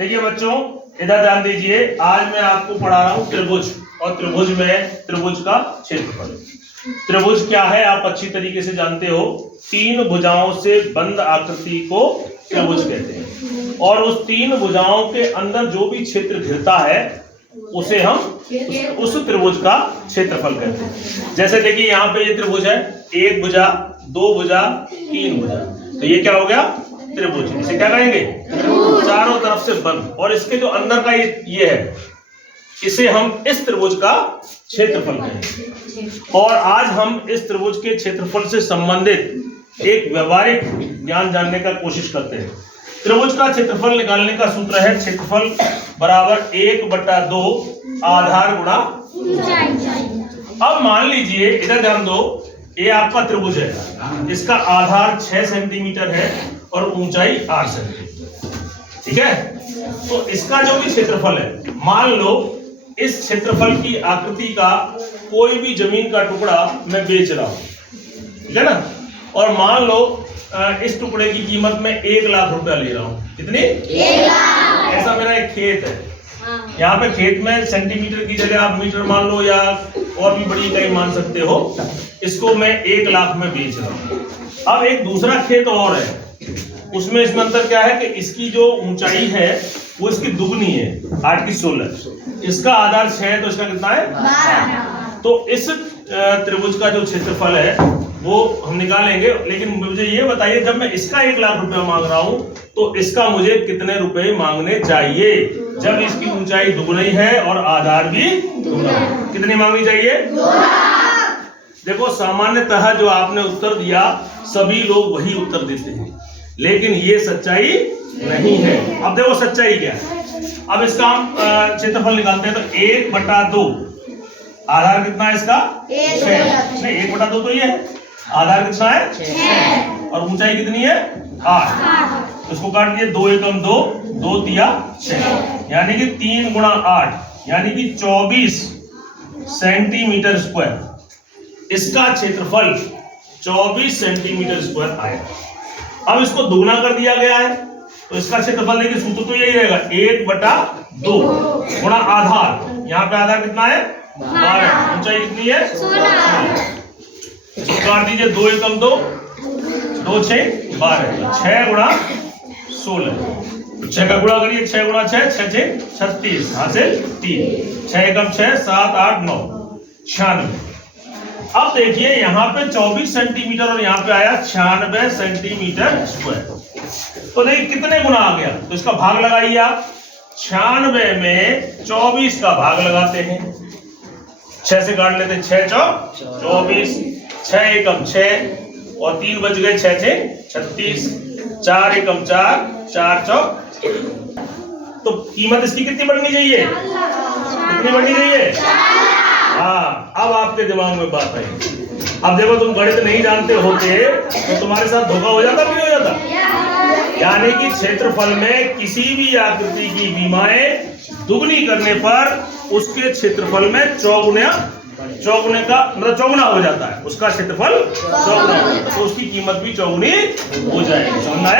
देखिए बच्चों, इधर ध्यान दीजिए। आज मैं आपको पढ़ा रहा हूं त्रिभुज, और त्रिभुज में त्रिभुज का क्षेत्रफल। त्रिभुज क्या है आप अच्छी तरीके से जानते हो। तीन भुजाओं से बंद आकृति को त्रिभुज कहते हैं, और उस तीन भुजाओं के अंदर जो भी क्षेत्र घिरता है उसे हम उस त्रिभुज का क्षेत्रफल कहते हैं। जैसे देखिए यहाँ पे ये त्रिभुज है, एक भुजा, दो भुजा, तीन भुजा, तो ये क्या हो गया? त्रिभुज। इसे क्या कहेंगे? चारों तरफ से बंद, और इसके जो अंदर का ये है, इसे हम इस त्रिभुज का क्षेत्रफल कहेंगे। और आज हम इस त्रिभुज के क्षेत्रफल से संबंधित एक व्यवहारिक ज्ञान जानने का कोशिश करते हैं। त्रिभुज का क्षेत्रफल निकालने का सूत्र है क्षेत्रफल बराबर 1/2 आधार गुणा। अब मान लीजिए, इधर ध्यान दो, ये आपका त्रिभुज है, इसका आधार 6 सेंटीमीटर है और ऊंचाई 8 सेंटीमीटर, ठीक है। तो इसका जो भी क्षेत्रफल है, मान लो इस क्षेत्रफल की आकृति का कोई भी जमीन का टुकड़ा मैं बेच रहा हूं, ठीक है ना, और मान लो इस टुकड़े की कीमत में 1 लाख रुपया ले रहा हूं। कितनी? 1 लाख। ऐसा मेरा एक खेत है, यहाँ पे खेत में सेंटीमीटर की जगह आप मीटर मान लो, या और भी बड़ी इकाई मान सकते हो। इसको मैं 1 लाख में बेच रहा हूँ। अब एक दूसरा खेत और है, उसमें इसमें अंतर क्या है कि इसकी जो ऊंचाई है वो इसकी दुगनी है, 8 की 16। इसका आधार 6 है, तो इसका कितना है? 12। तो इस त्रिभुज का जो क्षेत्रफल है वो हम निकालेंगे। लेकिन मुझे ये बताइए, जब मैं इसका 1 लाख रुपया मांग रहा हूं तो इसका मुझे कितने रुपए मांगने चाहिए, जब इसकी ऊंचाई दुगनी है और आधार भी दुगना है? कितनी मांगनी चाहिए? 2 लाख। देखो, सामान्यतः जो आपने उत्तर दिया सभी लोग वही उत्तर देते हैं, लेकिन ये सच्चाई नहीं है। अब देखो सच्चाई क्या है। अब इसका हम क्षेत्रफल निकालते हैं, तो 1/2 आधार कितना है इसका? 6। नहीं, 1/2 तो ये है, आधार कितना है? 6, और ऊंचाई कितनी है? 8। इसको काट दिए, 2 एकम 2, 2 तिया 6, यानी कि 3 गुणा 8, यानी कि 24 सेंटीमीटर स्क्वायर। इसका क्षेत्रफल 24 सेंटीमीटर स्क्वायर आया। अब इसको दुगना कर दिया गया है, तो इसका क्षेत्रफल देखिए, सूत्र तो यही रहेगा, 1/2 गुणा आधार। यहाँ पे आधार कितना है? 12। ऊंचाई कितनी है? 16। इसको काट दीजिए, 2 एकम 2, 2 6 12, 6 गुणा 16। 6 का गुणा करिए, 6 गुणा 6, 6 6 36, हासिल 3, 6 एकम 6, 7 8 9 96। अब देखिए यहाँ पे 24 सेंटीमीटर और यहाँ पे आया 96 सेंटीमीटर स्क्वायर। तो देखिए कितने गुना आ गया, तो इसका भाग लगाइए आप। 96 में 24 का भाग लगाते हैं, 6 से काट लेते हैं, 6 चौक 24, 6 एकम 6 और 3 बच गए, 6 6 36, 4 एकम 4, 4 चौक। तो कीमत इसकी कितनी बढ़नी चाहिए? कितनी बढ़नी चाहिए? हाँ, अब आपके दिमाग में बात आई। अब देखो, तुम गणित नहीं जानते होते तो तुम्हारे साथ धोखा हो जाता कि नहीं हो जाता? यानी कि क्षेत्रफल में किसी भी आकृति की विमाएं दुगनी करने पर उसके क्षेत्रफल में चौगुने का मतलब चौगुना हो जाता है, उसका क्षेत्रफल चौगुना हो जाता है, तो उसकी कीमत भी चौगुनी हो जाएगी। समझ में आया?